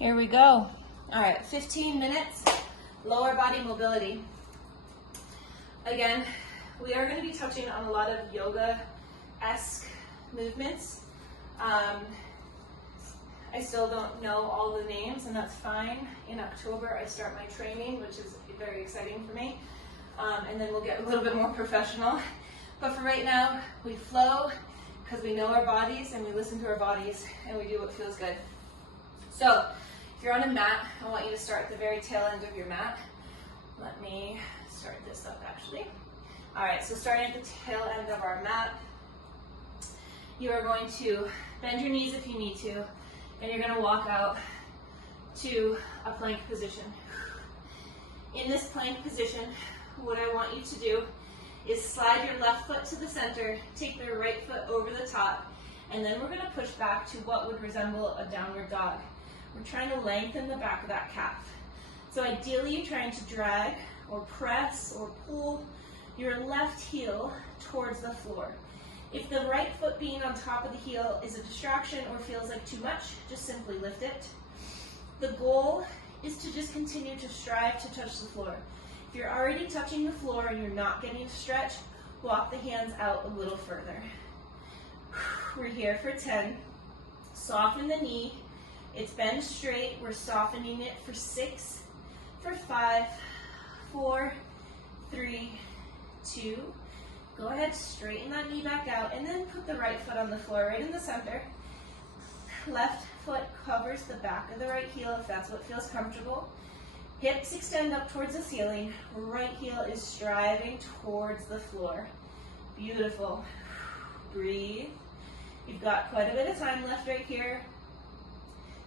Here we go. All right, 15 minutes, lower body mobility. Again, we are going to be touching on a lot of yoga-esque movements. I still don't know all the names, and that's fine. In October, I start my training, which is very exciting for me. And then we'll get a little bit more professional. But for right now, we flow because we know our bodies and we listen to our bodies and we do what feels good. So if you're on a mat, I want you to start at the very tail end of your mat. Let me start this up actually. All right, so starting at the tail end of our mat, you are going to bend your knees if you need to, and you're going to walk out to a plank position. In this plank position, what I want you to do is slide your left foot to the center, take the right foot over the top, and then we're going to push back to what would resemble a downward dog. We're trying to lengthen the back of that calf. So ideally you're trying to drag or press or pull your left heel towards the floor. If the right foot being on top of the heel is a distraction or feels like too much, just simply lift it. The goal is to just continue to strive to touch the floor. If you're already touching the floor and you're not getting a stretch, walk the hands out a little further. We're here for 10. Soften the knee. It's bent straight. We're softening it for 6, for 5, 4, 3, 2. Go ahead, straighten that knee back out, and then put the right foot on the floor right in the center. Left foot covers the back of the right heel if that's what feels comfortable. Hips extend up towards the ceiling. Right heel is striving towards the floor. Beautiful. Breathe. You've got quite a bit of time left right here.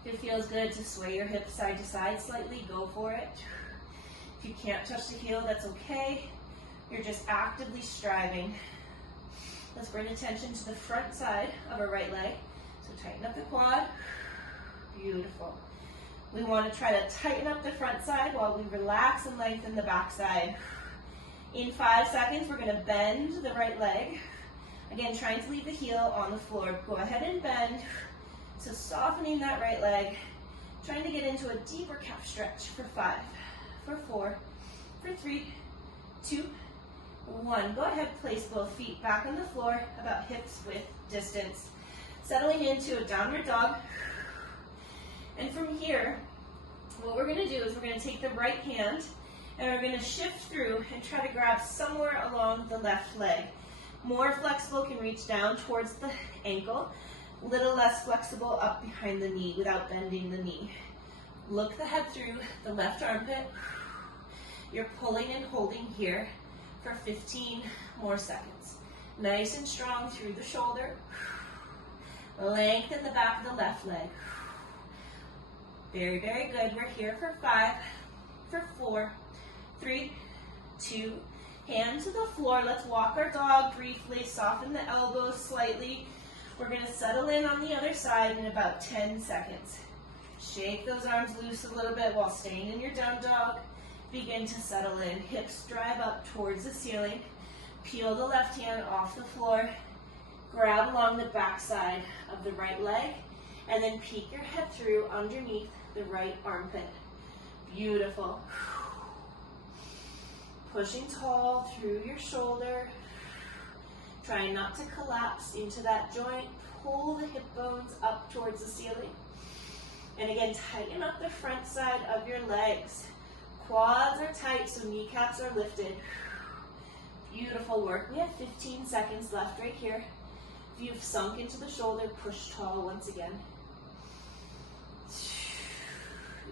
If it feels good to sway your hips side to side slightly, go for it. If you can't touch the heel, that's okay. You're just actively striving. Let's bring attention to the front side of our right leg. So tighten up the quad. Beautiful. We want to try to tighten up the front side while we relax and lengthen the back side. In 5 seconds, we're going to bend the right leg. Again, trying to leave the heel on the floor. Go ahead and bend. So softening that right leg. Trying to get into a deeper calf stretch for 5, for 4, for 3, 2, 1. Go ahead, place both feet back on the floor, about hips width distance. Settling into a downward dog. And from here, what we're going to do is we're going to take the right hand and we're going to shift through and try to grab somewhere along the left leg. More flexible can reach down towards the ankle. Little less flexible up behind the knee without bending the knee. Look the head through the left armpit. You're pulling and holding here for 15 more seconds. Nice and strong through the shoulder. Lengthen the back of the left leg. Very, very good. We're here for 5, for 4, 3, 2, hand to the floor. Let's walk our dog briefly. Soften the elbows slightly. We're going to settle in on the other side in about 10 seconds. Shake those arms loose a little bit while staying in your down dog. Begin to settle in. Hips drive up towards the ceiling. Peel the left hand off the floor. Grab along the back side of the right leg. And then peek your head through underneath the right armpit. Beautiful. Pushing tall through your shoulder. Trying not to collapse into that joint. Pull the hip bones up towards the ceiling. And again, tighten up the front side of your legs. Quads are tight, so kneecaps are lifted. Beautiful work. We have 15 seconds left right here. If you've sunk into the shoulder, push tall once again.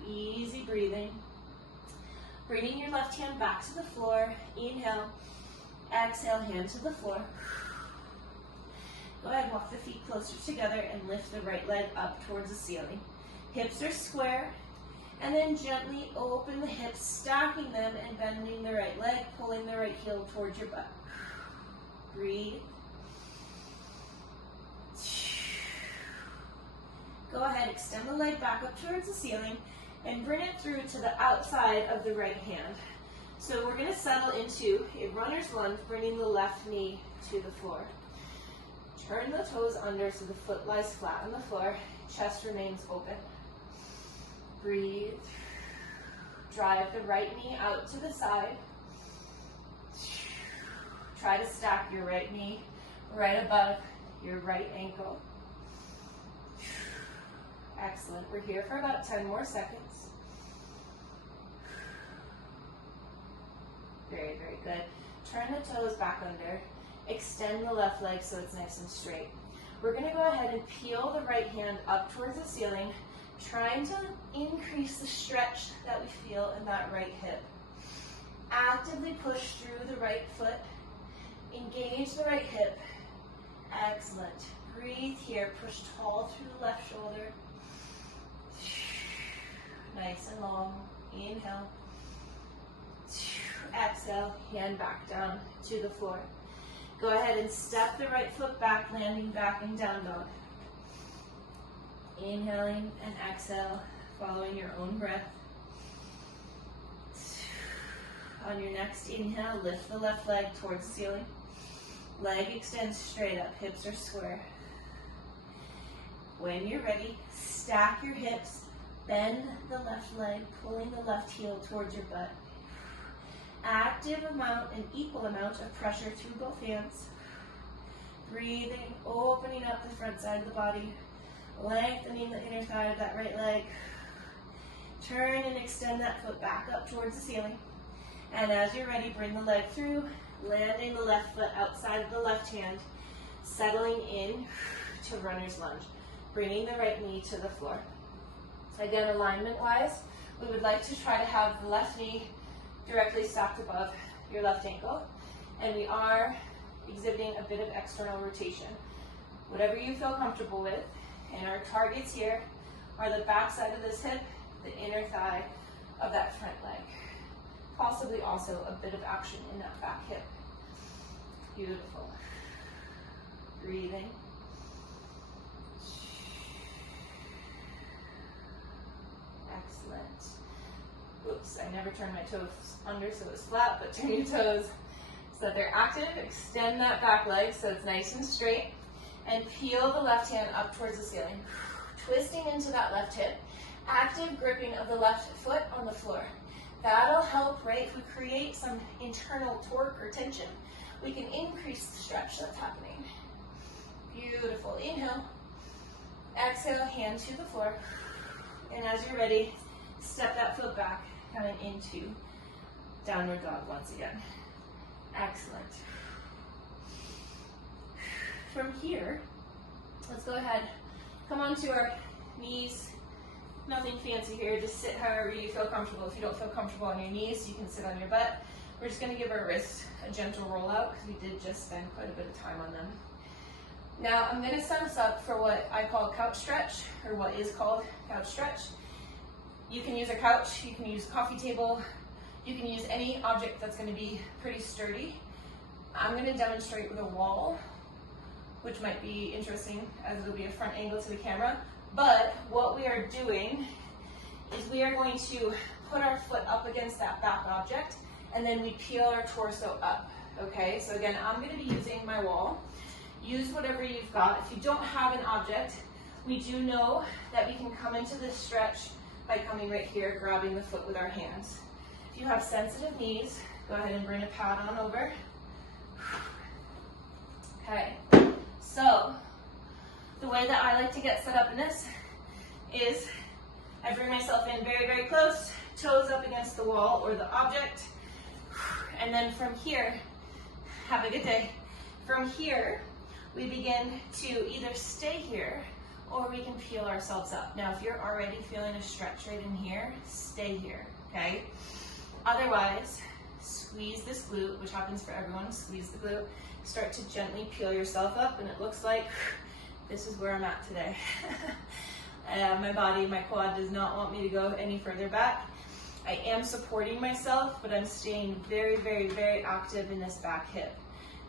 Easy breathing. Bringing your left hand back to the floor. Inhale. Exhale, hand to the floor. Go ahead, walk the feet closer together and lift the right leg up towards the ceiling. Hips are square. And then gently open the hips, stacking them and bending the right leg, pulling the right heel towards your butt. Breathe. Go ahead, extend the leg back up towards the ceiling and bring it through to the outside of the right hand. So we're going to settle into a runner's lunge, bringing the left knee to the floor. Turn the toes under so the foot lies flat on the floor, chest remains open. Breathe. Drive the right knee out to the side. Try to stack your right knee right above your right ankle. Excellent. We're here for about 10 more seconds. Very, very good. Turn the toes back under. Extend the left leg so it's nice and straight. We're going to go ahead and peel the right hand up towards the ceiling, trying to increase the stretch that we feel in that right hip. Actively push through the right foot. Engage the right hip. Excellent. Breathe here. Push tall through the left shoulder. Nice and long. Inhale. Exhale. Hand back down to the floor. Go ahead and step the right foot back, landing back in down dog. Inhaling and exhale, following your own breath. On your next inhale, lift the left leg towards the ceiling. Leg extends straight up, hips are square. When you're ready, stack your hips, bend the left leg, pulling the left heel towards your butt. Active amount and equal amount of pressure through both hands. Breathing, opening up the front side of the body, lengthening the inner thigh of that right leg. Turn and extend that foot back up towards the ceiling. And as you're ready, bring the leg through, landing the left foot outside of the left hand, settling in to runner's lunge, bringing the right knee to the floor. Again, alignment-wise, we would like to try to have the left knee directly stacked above your left ankle, and we are exhibiting a bit of external rotation. Whatever you feel comfortable with, and our targets here are the back side of this hip, the inner thigh of that front leg. Possibly also a bit of action in that back hip. Beautiful. Breathing. Excellent. Oops, I never turned my toes under so it's flat, but turn your toes so that they're active. Extend that back leg so it's nice and straight. And peel the left hand up towards the ceiling. Twisting into that left hip. Active gripping of the left foot on the floor. That'll help, right? If we create some internal torque or tension, we can increase the stretch that's happening. Beautiful. Inhale. Exhale, hand to the floor. And as you're ready, step that foot back, coming into downward dog once again. Excellent. From here, let's go ahead, come onto our knees. Nothing fancy here, just sit however you feel comfortable. If you don't feel comfortable on your knees, you can sit on your butt. We're just going to give our wrists a gentle roll out because we did just spend quite a bit of time on them. Now I'm going to set us up for what I call couch stretch, or what is called couch stretch. You can use a couch, you can use a coffee table, you can use any object that's going to be pretty sturdy. I'm going to demonstrate with a wall, which might be interesting as it'll be a front angle to the camera. But what we are doing is we are going to put our foot up against that back object, and then we peel our torso up, okay? So again, I'm gonna be using my wall. Use whatever you've got. If you don't have an object, we do know that we can come into this stretch by coming right here, grabbing the foot with our hands. If you have sensitive knees, go ahead and bring a pad on over. Okay, so the way that I like to get set up in this is I bring myself in very, very close, toes up against the wall or the object, and then from here, have a good day. From here, we begin to either stay here or we can peel ourselves up. Now, if you're already feeling a stretch right in here, stay here, okay? Otherwise, squeeze this glute, which happens for everyone, squeeze the glute, start to gently peel yourself up, and it looks like this is where I'm at today. My body, my quad does not want me to go any further back. I am supporting myself, but I'm staying very, very, very active in this back hip.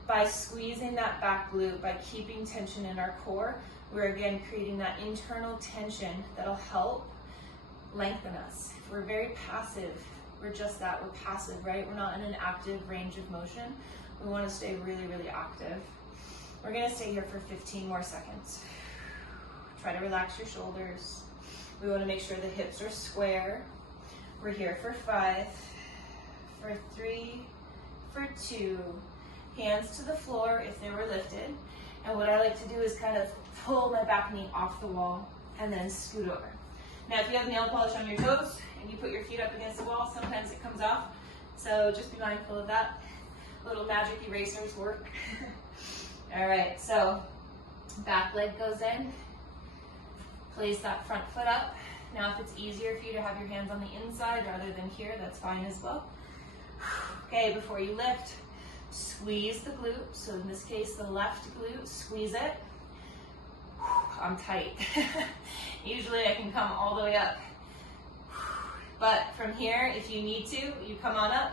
By squeezing that back glute, by keeping tension in our core, we're again creating that internal tension that'll help lengthen us. If we're very passive, we're just that, we're passive, right? We're not in an active range of motion. We want to stay really, really active. We're going to stay here for 15 more seconds. Try to relax your shoulders, We want to make sure the hips are square. We're here for 5, for 3, for 2. Hands to the floor if they were lifted. And what I like to do is kind of pull my back knee off the wall and then scoot over. Now, if you have nail polish on your toes and you put your feet up against the wall, sometimes it comes off. So just be mindful of that. Little magic erasers work. All right, so back leg goes in. Place that front foot up. Now, if it's easier for you to have your hands on the inside rather than here, that's fine as well. Okay, before you lift, squeeze the glute. So in this case, the left glute, squeeze it. I'm tight. Usually I can come all the way up. But from here, if you need to, you come on up.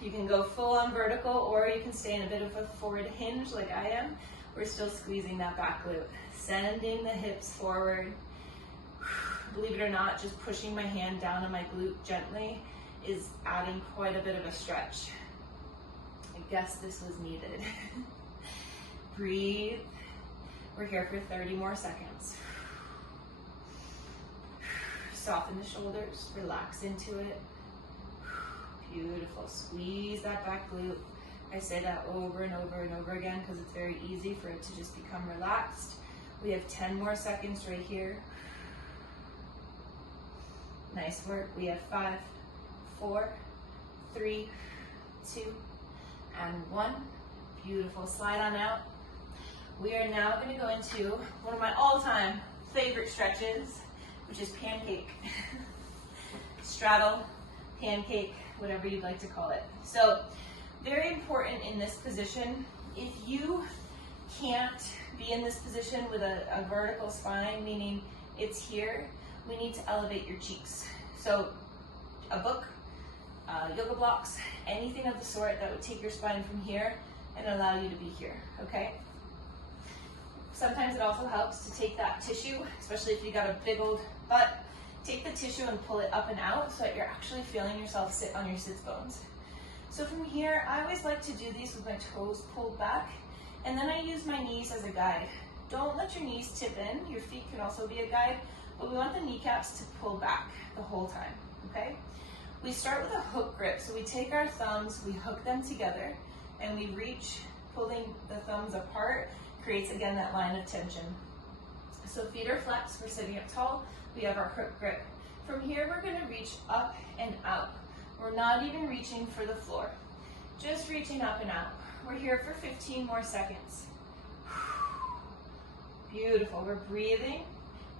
You can go full on vertical, or you can stay in a bit of a forward hinge like I am. We're still squeezing that back glute. Sending the hips forward. Believe it or not, just pushing my hand down on my glute gently is adding quite a bit of a stretch. I guess this was needed. Breathe. We're here for 30 more seconds. Soften the shoulders, relax into it. Beautiful. Squeeze that back glute. I say that over and over and over again because it's very easy for it to just become relaxed. We have 10 more seconds right here. Nice work. We have 5, 4, 3, 2, and 1. Beautiful. Slide on out. We are now going to go into one of my all-time favorite stretches, which is pancake. Straddle, pancake, whatever you'd like to call it. So, very important in this position. If you can't be in this position with a vertical spine, meaning it's here, we need to elevate your cheeks. So, a book, yoga blocks, anything of the sort that would take your spine from here and allow you to be here, okay? Sometimes it also helps to take that tissue, especially if you got a big old butt, take the tissue and pull it up and out so that you're actually feeling yourself sit on your sits bones. So from here, I always like to do these with my toes pulled back, and then I use my knees as a guide. Don't let your knees tip in, your feet can also be a guide, but we want the kneecaps to pull back the whole time, okay? We start with a hook grip, so we take our thumbs, we hook them together, and we reach, pulling the thumbs apart, creates again that line of tension. So feet are flexed, we're sitting up tall, we have our hook grip. From here we're going to reach up and out. We're not even reaching for the floor, just reaching up and out. We're here for 15 more seconds. Beautiful, we're breathing.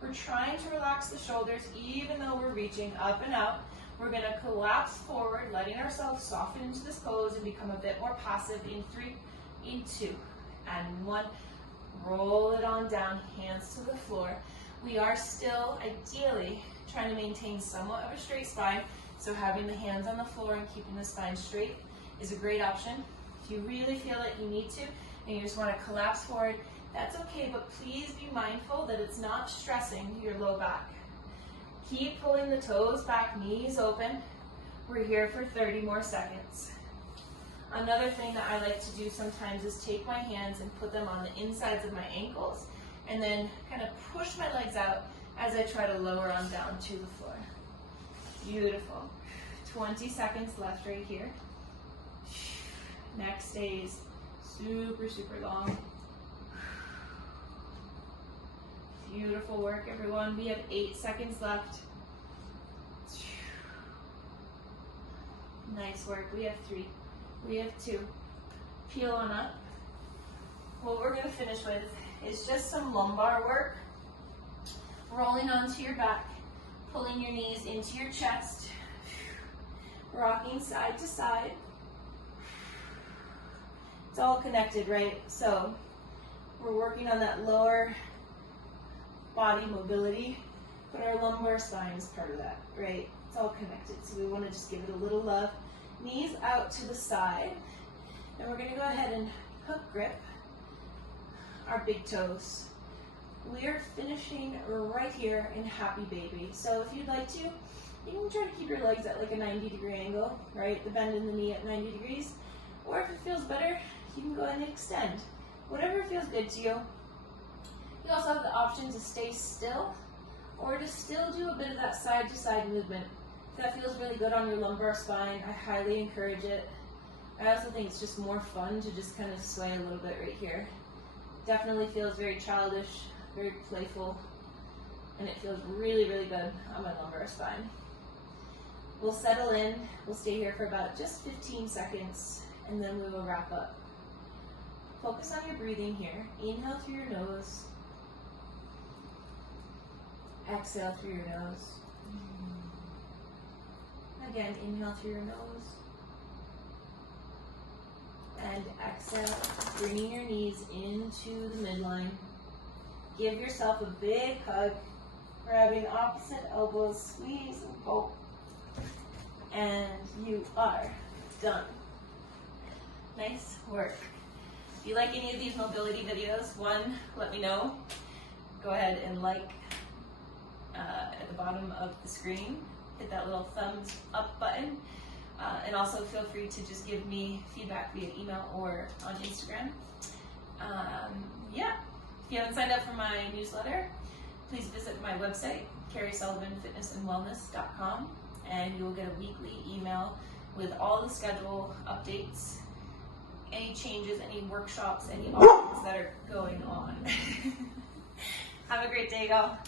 We're trying to relax the shoulders even though we're reaching up and out. We're going to collapse forward, letting ourselves soften into this pose and become a bit more passive in 3, in 2, and 1. Roll it on down, hands to the floor. We are still, ideally, trying to maintain somewhat of a straight spine, so having the hands on the floor and keeping the spine straight is a great option. If you really feel that you need to, and you just want to collapse forward, that's okay, but please be mindful that it's not stressing your low back. Keep pulling the toes back, knees open. We're here for 30 more seconds. Another thing that I like to do sometimes is take my hands and put them on the insides of my ankles and then kind of push my legs out as I try to lower on down to the floor. Beautiful. 20 seconds left right here. Neck stays super, super long. Beautiful work, everyone. We have 8 seconds left. Nice work. We have 3. We have 2. Peel on up. What we're going to finish with is just some lumbar work. Rolling onto your back, pulling your knees into your chest, rocking side to side. It's all connected, right? So we're working on that lower body mobility, but our lumbar spine is part of that, right? It's all connected, so we want to just give it a little love. Knees out to the side, and we're going to go ahead and hook grip our big toes. We are finishing right here in happy baby. So if you'd like to, you can try to keep your legs at like a 90-degree angle, right? The bend in the knee at 90 degrees. Or if it feels better, you can go ahead and extend. Whatever feels good to you. You also have the option to stay still or to still do a bit of that side to side movement. If that feels really good on your lumbar spine, I highly encourage it. I also think it's just more fun to just kind of sway a little bit right here. Definitely feels very childish, very playful, and it feels really, really good on my lumbar spine. We'll settle in, we'll stay here for about just 15 seconds, and then we will wrap up. Focus on your breathing here. Inhale through your nose. Exhale through your nose. Again, inhale through your nose. And exhale, bringing your knees into the midline. Give yourself a big hug, grabbing opposite elbows, squeeze and pull. And you are done. Nice work. If you like any of these mobility videos, one, let me know. Go ahead and like at the bottom of the screen. Hit that little thumbs up button. And also feel free to just give me feedback via email or on Instagram. Yeah, if you haven't signed up for my newsletter, please visit my website, carriesullivanfitnessandwellness.com, and you will get a weekly email with all the schedule updates, any changes, any workshops, any options that are going on. Have a great day, y'all.